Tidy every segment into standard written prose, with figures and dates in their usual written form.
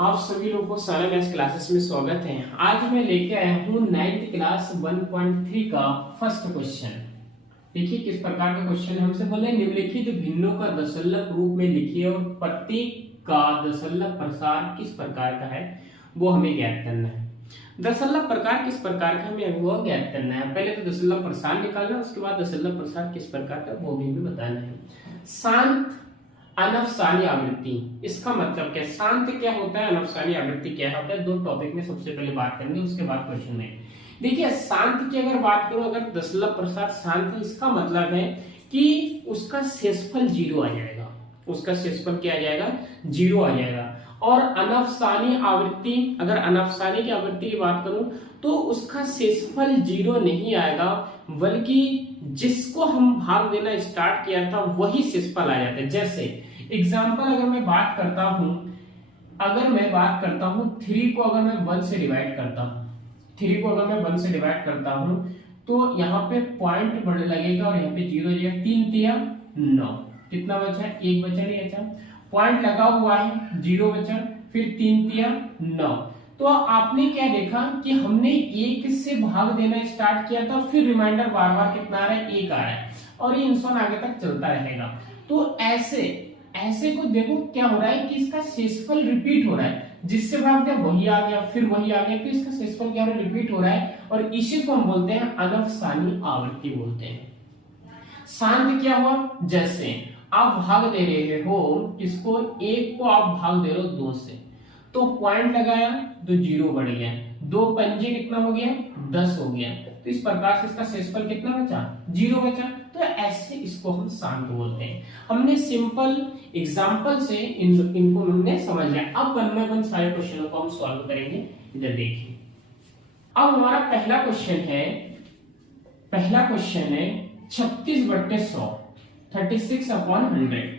आप सभी लोगों को सारा मैथ्स क्लासेस में स्वागत है। आज मैं लेके आया हूँ 9th क्लास 1.3 का फर्स्ट क्वेश्चन। देखिए किस प्रकार का क्वेश्चन है। हमसे बोले निम्नलिखित भिन्नों का दशमलव रूप में लिखिए और प्रत्येक का दशमलव प्रसार किस प्रकार का है वो हमें ज्ञात करना है। दशमलव प्रकार किस प्रकार का हमें वो ज्ञात करना है। पहले तो दशमलव प्रसार निकालना, उसके बाद दशमलव प्रसार किस प्रकार का वो भी बताना है। शांत अनफसानी आवृत्ति, इसका मतलब क्या? शांत क्या होता है, अनफसानी आवृत्ति क्या होता है, दो टॉपिक में सबसे पहले बात करेंगे, उसके बाद क्वेश्चन में। देखिए शांत की अगर बात करूं, अगर दशमलव प्रसार शांत है, इसका मतलब है कि उसका शेषफल 0 आ जाएगा। उसका शेषफल क्या आ जाएगा? 0 आ जाएगा। और अनफसानी आवृत्ति, अगर अनफसानी की आवृत्ति की बात करूं तो उसका शेषफल 0 नहीं आएगा, बल्कि जिसको हम भाग देना स्टार्ट किया था वही शेषफल आ जाता है। जैसे एग्जाम्पल अगर मैं बात करता हूं 3 को अगर मैं 1 से डिवाइड करता हूं, 3 को अगर मैं 1 से डिवाइड करता हूं तो यहाँ पे पॉइंट बढ़ने लगेगा और यहाँ पे 0 हो जाएगा। 3 तिया 9, कितना बचा? 1 बचा, नहीं अच्छा पॉइंट लगा हुआ है, 0 बचा, फिर 3 तिया 9। तो आपने क्या देखा कि हमने 1 से भाग देना स्टार्ट किया था, फिर रिमाइंडर बार बार कितना आ रहा है? 1 आ रहा है, और ये इंसान आगे तक चलता रहेगा। तो ऐसे को देखो क्या हो रहा है कि इसका शेषफल रिपीट हो रहा है, जिससे भाग दिया वही आ गया, फिर वही आ गया, तो इसका शेषफल क्या हो रहा है? रिपीट हो रहा है, और इसी को हम बोलते हैं अनफसानी आवृत्ति बोलते हैं। शांत क्या हुआ? जैसे आप भाग दे रहे हो किसको? 1 को आप भाग दे रहे हो 2 से, तो पॉइंट लगाया तो 0 बढ़ गया, 2 पंजे कितना हो गया? 10 हो गया। तो इस प्रकार से इसका शेषफल कितना बचा? 0 बचा। तो ऐसे इसको हम शांत बोलते हैं। हमने सिंपल एग्जांपल से इनको हमने समझ लिया। अब 1 बाय 1 सारे क्वेश्चनों को हम सॉल्व करेंगे। इधर देखिए, अब हमारा पहला क्वेश्चन है 36/100, 36/100।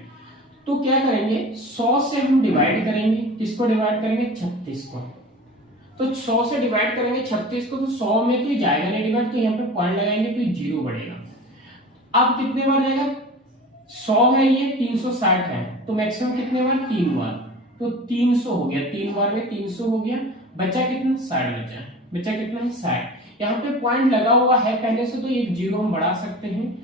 तो क्या करेंगे? 100 से हम डिवाइड करेंगे, किसको डिवाइड करेंगे? 36 को। तो 100 से डिवाइड करेंगे 36 को, तो 100 में तो जाएगा नहीं डिवाइड, तो यहाँ पे पॉइंट लगाएंगे तो 0 बढ़ेगा। अब कितने बार जाएगा? 100 है, ये 360 है, तो मैक्सिमम कितने बार? 3 बार, तो 300 हो गया। 3 बार में 300 हो गया, बचा कितना? 60 बचा। बचा कितना है? 60। यहाँ पे पॉइंट लगा हुआ है पहले से, तो एक 0 हम बढ़ा सकते हैं।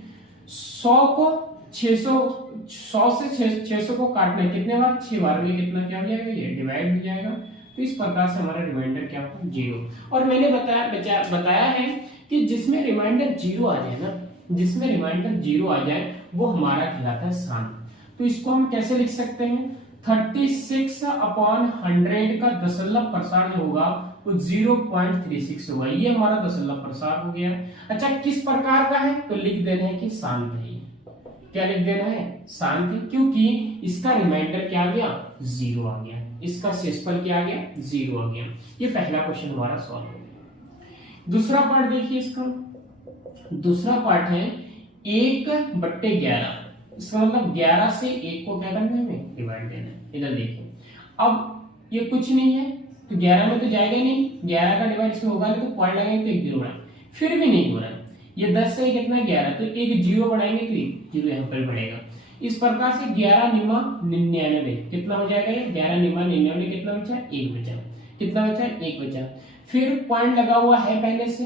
100 को 100 से 600 को काटना है, कितने बार? 6 बार में कितना क्या हो जाएगा? ये डिवाइड हो जाएगा। तो इस प्रकार से हमारा रिमाइंडर क्या होगा? 0। और मैंने बताया है कि जिसमें रिमाइंडर 0 आ जाए ना, जिसमें रिमाइंडर 0 आ जाए वो हमारा कहलाता है शांत। तो इसको हम कैसे लिख सकते हैं? 36/100 का दशमलव प्रसार जो होगा वो 0.36 होगा। ये हमारा दशमलव प्रसार हो गया। अच्छा, किस प्रकार का है? तो लिख देना है कि शांत है। क्या लिख देना है? शांत है, क्योंकि इसका रिमाइंडर क्या आ गया? 0 आ गया। इसका शेषफल क्या आ गया? 0 आ गया। ये पहला क्वेश्चन हमारा सॉल्व हो गया। दूसरा पार्ट देखिए, इसका दूसरा पार्ट है 1/11। इसका मतलब 11 से 1 को क्या करना है? हमें डिवाइड देना है। इधर देखिए, अब ये कुछ नहीं है तो 11 में तो जाएगा ही नहीं, 11 का डिवाइड इसमें होगा नहीं, तो पॉइंट लगाएंगे तो 1 0 बढ़ा, फिर भी नहीं हो रहा है। ये 10 से कितना? 11, तो एक 0 बढ़ाएंगे तो 1 0 यहाँ पर बढ़ेगा। इस प्रकार से 11 निमा 99 कितना हो जाएगा? ये 11 निमा 99 कितना बचा? 1 बचा। कितना बचा? 1 बचा। फिर पॉइंट लगा हुआ है पहले से,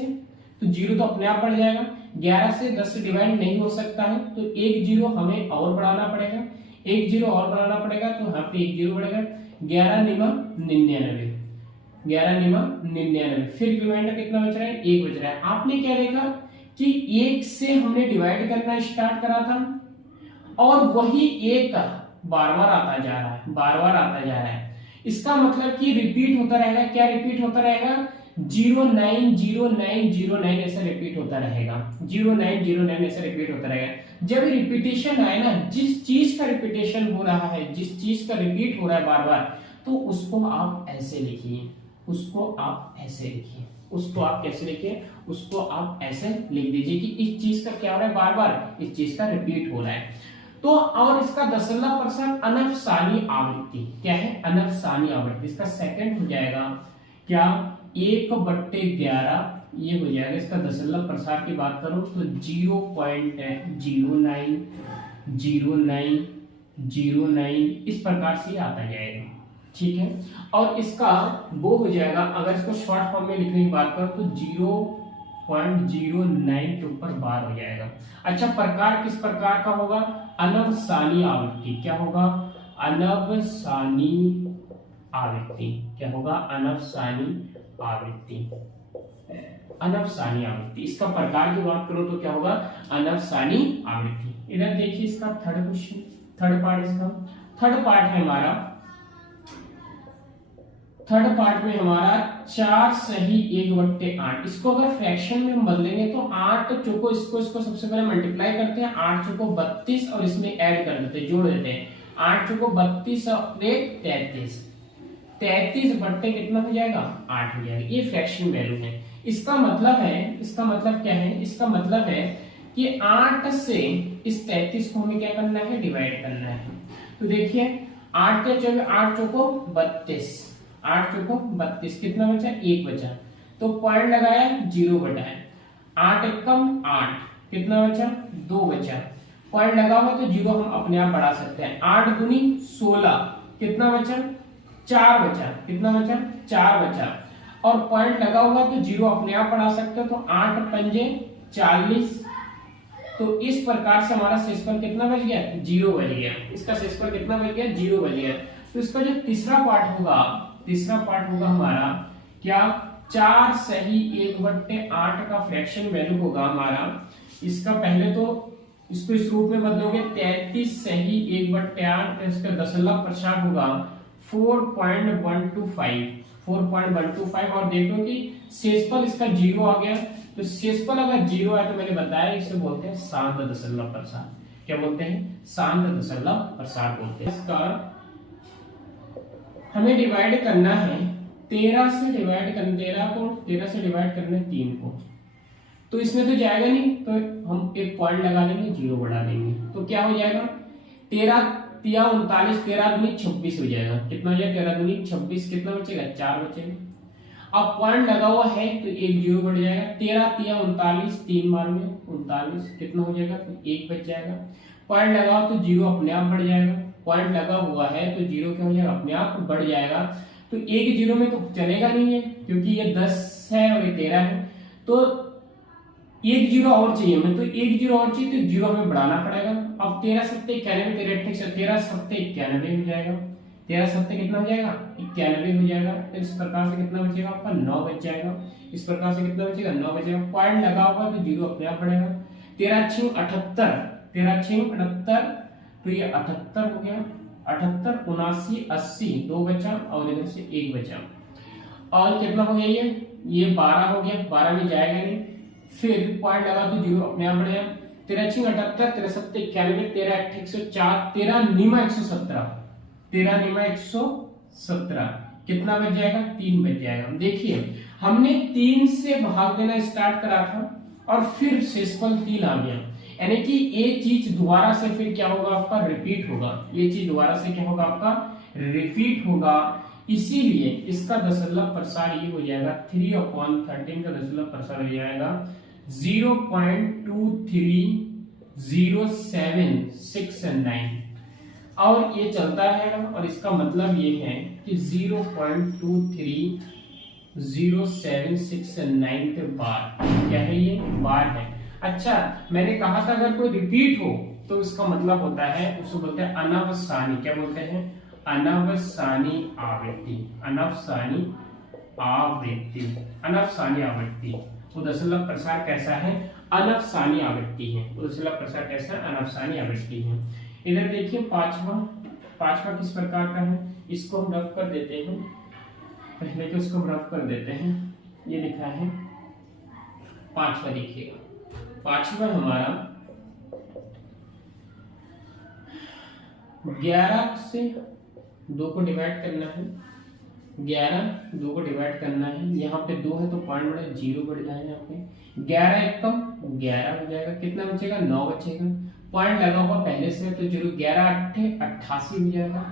तो 0 तो अपने आप बढ़ जाएगा। 11 से 10 से डिवाइड नहीं हो सकता है, तो 1 0 हमें और बढ़ाना पड़ेगा, 1 0 और बढ़ाना पड़ेगा, तो यहाँ पे 1 0 बढ़ेगा। 11 निमा 99, 11 निमा 99, फिर रिमाइंडर कितना बच रहा है? 1 बच रहा है। आपने क्या देखा कि 1 से हमने डिवाइड करना स्टार्ट करा था, और वही 1 बार बार आता जा रहा है, बार बार आता जा रहा है। इसका मतलब कि रिपीट होता रहेगा। क्या रिपीट होता रहेगा? 090909 ऐसा रिपीट होता रहेगा, 0909 ऐसा रिपीट होता रहेगा। जब रिपीटेशन आए ना, जिस चीज का रिपीटेशन हो रहा है, जिस चीज का रिपीट हो रहा है बार बार, तो उसको आप ऐसे लिखिए, उसको आप ऐसे लिखिए, उसको आप कैसे लिखिए? उसको आप ऐसे लिख दीजिए कि इस चीज का क्या हो रहा है? बार बार इस चीज का रिपीट हो रहा है। तो और इसका दशमलव प्रसार अनफसानी आवृत्ति क्या है? अनफसानी आवृत्ति। इसका सेकंड हो जाएगा क्या? 1/11 ये हो जाएगा। इसका दशमलव प्रसार की बात करूं तो 0.090909 इस प्रकार से आता जाएगा। ठीक है। और इसका वो हो जाएगा, अगर इसको शॉर्ट फॉर्म में लिखने की बात करूं तो 0.092 बार हो जाएगा। अच्छा, प्रकार किस प्रकार का होगा? अनवसानी आवृत्ति। क्या होगा? अनवसानी आवृत्ति। क्या होगा? अनवसानी आवृत्ति। अनवसानी आवृत्ति, इसका प्रकार की बात करो तो क्या होगा? अनवसानी आवृत्ति। इधर देखिए इसका थर्ड क्वेश्चन, थर्ड पार्ट। इसका थर्ड पार्ट है हमारा, थर्ड पार्ट में हमारा 4 सही 1/8। इसको अगर फ्रैक्शन में हम बदलेंगे तो 8 चौको, इसको सबसे पहले मल्टीप्लाई करते हैं, 8 चौको 32 और इसमें ऐड कर देते हैं, जोड़ देते हैं। 8 चौको 32 और 1 33, 33 बट्टे कितना हो जाएगा? 8 हो जाएगा। ये फ्रैक्शन वैल्यू है। इसका मतलब है, इसका मतलब क्या है? इसका मतलब है कि 8 से इस 33 को हमें क्या करना है? डिवाइड करना है। तो देखिए 8 के चौके 8 चौको 32, 8 चौको 32, कितना बचा? 1 बचा। तो पॉइंट लगाया, 0 बटाया, 8 एकम 8, कितना बचा? 2 बचा। पॉइंट लगा हुआ तो 0 हम अपने आप बढ़ा सकते हैं। 8 दूनी 16, कितना बचा? 4 बचा। कितना बचा? 4 बचा। और पॉइंट लगा हुआ तो 0 अपने आप बढ़ा सकते हो, तो 8 पंजे 40। तो इस प्रकार से हमारा शेषफल कितना बच गया? 0 बच गया। इसका शेषफल कितना बच गया? 0 बच गया। तो इसका जो तीसरा पार्ट होगा, तीसरा पार्ट होगा हमारा क्या? 4 सही 1/8 का फ्रैक्शन वैल्यू होगा हमारा। इसका पहले तो इसको इस रूप में बदलोगे, 33 सही 1/8, तो इसका दशमलव प्रसार होगा 4.125, 4.125। और देखो कि शेषफल इसका 0 आ गया। तो शेषफल अगर 0 है तो मैंने बताया इसे बोलते हैं शांत दशमलव प्रसार। क्या बोलते हैं? शांत दशमलव प्रसार बोलते हैं। इसका हमें डिवाइड करना है 13 से, डिवाइड करना 13 से डिवाइड करना है 3 को। तो इसमें तो जाएगा नहीं, तो हम एक पॉइंट लगा देंगे, 0 बढ़ा देंगे। तो क्या हो जाएगा? 13 तिया 39, 13 दूनी 26 हो जाएगा। कितना हो जाएगा? 13 दूनी 26, कितना बचेगा? 4 बचेगा। अब पॉइंट लगा हुआ है तो एक 0 बढ़ जाएगा। 13 तिया 39, 3 बार में 39, कितना हो जाएगा? तो 1 बच जाएगा। पॉइंट लगा हुआ तो 0 अपने आप बढ़ जाएगा। पॉइंट लगा हुआ है तो 0 क्या हो जाएगा? अपने आप बढ़ जाएगा। तो एक 0 में तो चलेगा नहीं है, क्योंकि ये 10 है और ये 13 है, तो एक 0 और चाहिए हमें। तो एक 0 और चाहिए तो 0 हमें बढ़ाना पड़ेगा। अब 13 सत्ते 91, 13 सत्ते 91 हो जाएगा। 13 सत्ते कितना हो जाएगा? 91 हो जाएगा। तो इस प्रकार से कितना बचेगा आपका? 9 बच जाएगा। इस प्रकार से कितना बचेगा? 9 बचेगा। पॉइंट लगा हुआ तो 0 अपने आप बढ़ेगा। 13 6 78, 13 6 78, तो ये 78 हो गया। 78 79 80, 2 बचा और इधर से 1 बचा। और कितना हो गया? ये 12 हो गया। 12 में जाएगा नहीं, फिर पॉइंट लगा तो 0 अपने आप बढ़ेगा। 13 6 78, 13 7 91, 13 8 104, 13 नीमा 117, 13 नीमा 117, कितना बच जाएगा? 3 बच जाएगा। देखिए हमने 3 से भाग देना स्टार्ट करा था और फिर शेषफल 3 आ गया, यानी कि ये चीज दोबारा से फिर क्या होगा? आपका रिपीट होगा। ये चीज दोबारा से क्या होगा? आपका रिपीट होगा। इसीलिए इसका दशमलव प्रसार ये हो जाएगा 3/13 का दशमलव प्रसार हो जाएगा 0.230769, और ये चलता रहेगा। और इसका मतलब ये है कि 0.230769 के बाद क्या है? ये बार है। अच्छा, मैंने कहा था अगर कोई रिपीट हो तो इसका मतलब होता है, उसको बोलते हैं अनवसानी। क्या बोलते हैं? अनवसानी आवृत्ति। अनवसानी आवृत्ति, अनवसानी आवृत्ति। तो दशमलव प्रसार कैसा है? अनवसानी आवृत्ति है। तो दशमलव प्रसार कैसा है? अनवसानी आवृत्ति है। इधर देखिए पांचवा किस प्रकार का है? इसको हम रफ कर देते हैं, पहले तो इसको हम रफ कर देते हैं। ये लिखा है पांचवा, देखिएगा पांचवा हमारा 11 से 2 को डिवाइड करना है। 11 2 को डिवाइड करना है। यहाँ पे 2 है तो पॉइंट बढ़े 0 बढ़ जाएगा। यहाँ पे 11 एकम 11 हो जाएगा। कितना बचेगा? 9 बचेगा। पॉइंट लगा हुआ पहले से तो 0, 11 8 88 हो जाएगा।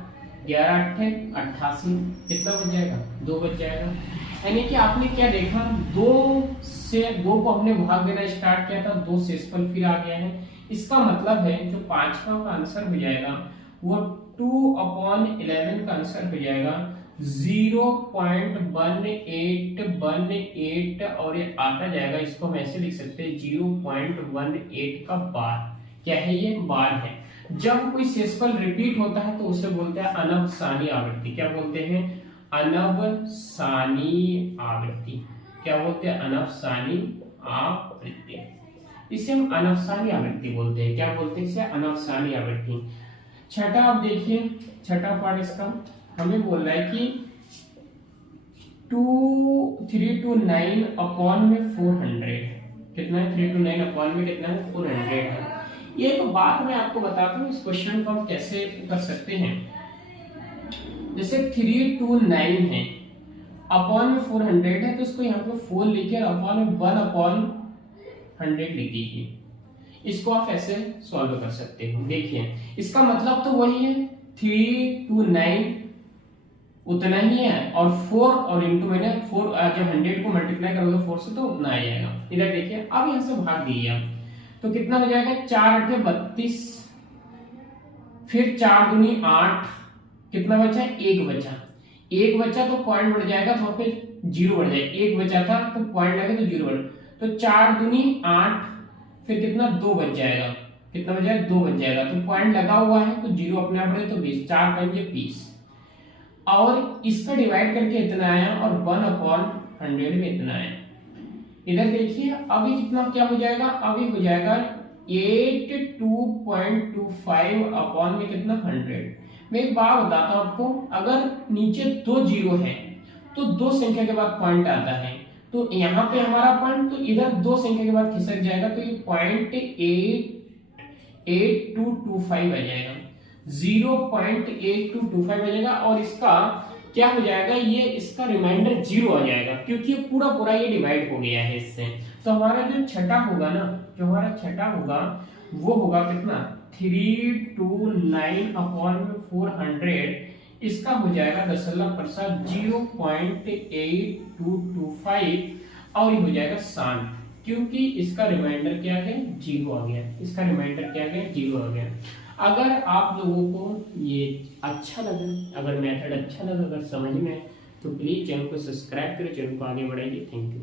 11 8 88, कितना बच जाएगा? 2 बच जाएगा। यानी कि आपने क्या देखा? 2 से 2 को हमने भाग देना स्टार्ट किया था, 2 शेषफल फिर आ गया है। इसका मतलब है जो पांचवा का आंसर हो जाएगा वो 2/11 का आंसर हो जाएगा 0.1818 और ये आता जाएगा, इसको हम ऐसे लिख सकते हैं 0.18 का बार। क्या है ये? बार है। जब कोई शेषफल रिपीट होता है तो उसे बोलते हैं अनवसानी आवृत्ति। क्या बोलते हैं? अनवसानी आवृत्ति। क्या बोलते हैं? अनवसानी आवृत्ति। इसे हम अनवसानी आवृत्ति बोलते हैं। क्या बोलते हैं इसे? अनवसानी आवृत्ति। छठा आप देखिए, छठा पार्ट इसका हमें बोल रहा है कि 329 अपॉन में 400 कितना है? 329 अपॉन में कितना है? 400 है। ये तो बात मैं आपको बताता हूँ इस क्वेश्चन को हम कैसे कर सकते हैं। जैसे 329 है, अपॉन में 400 है, तो इसको यहाँ पे 4 लिखे अपॉन में 1/100 लिख दीजिए। इसको आप ऐसे सॉल्व कर सकते हो। देखिए इसका मतलब तो वही है, 329 उतना ही है, और 4 और इंटू मैंने 4 जब 100 को मल्टीप्लाई करोगे 4 से तो उतना आ जाएगा। इधर देखिए, अब यहाँ से भाग दीजिए आप, तो कितना हो जाएगा? 4 8 32, फिर 4 दूनी 8, कितना बचा? 1 बचा। 1 बचा तो पॉइंट बढ़ जाएगा, तो पे 0 बढ़ जाएगा। 1 बचा था तो पॉइंट लगे तो 0 बढ़, तो 4 दूनी 8, फिर कितना? 2 बच जाएगा। कितना बच जाएगा? 2 बच जाएगा। तो पॉइंट लगा हुआ है तो 0 अपने आप बढ़े, तो 20, 4 5 20, और इसका डिवाइड करके इतना आया, और 1/100 में इतना आया। इधर देखिए अभी कितना क्या हो जाएगा? अभी हो जाएगा 82.25 अपॉन में कितना? 100। मैं एक बात बताता हूं आपको, अगर नीचे 2 जीरो है तो 2 संख्या के बाद पॉइंट आता है, तो यहाँ पे हमारा पॉइंट तो इधर 2 संख्या के बाद खिसक जाएगा, तो ये 0.8225 आ जाएगा, 0.8225 आ जाएगा। और इसका क्या हो जाएगा? ये इसका रिमाइंडर 0 आ जाएगा, क्योंकि पूरा पूरा ये डिवाइड हो गया है इससे। तो हमारा जो छठा होगा ना, जो हमारा छठा होगा वो होगा कितना? 329 अपॉन 400, इसका हो जाएगा दशमलव प्रसाद 0.8225, और ये हो जाएगा शांत, क्योंकि इसका रिमाइंडर क्या है? 0 आ गया। इसका रिमाइंडर क्या है? 0 आ गया। अगर आप लोगों को ये अच्छा लगा, अगर मेथड अच्छा लगा, अगर समझ में, तो प्लीज चैनल को सब्सक्राइब करें, चैनल को आगे बढ़ाइए। Thank you.